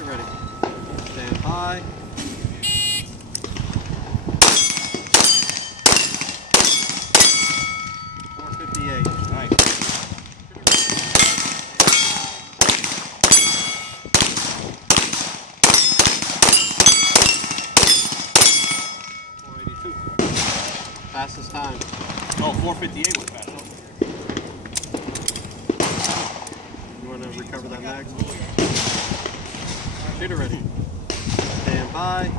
Shooter ready. Stand by. .458. Nice. Fastest time. Oh, 458 was fast. You want to recover that mag? Shooter ready. Stand by.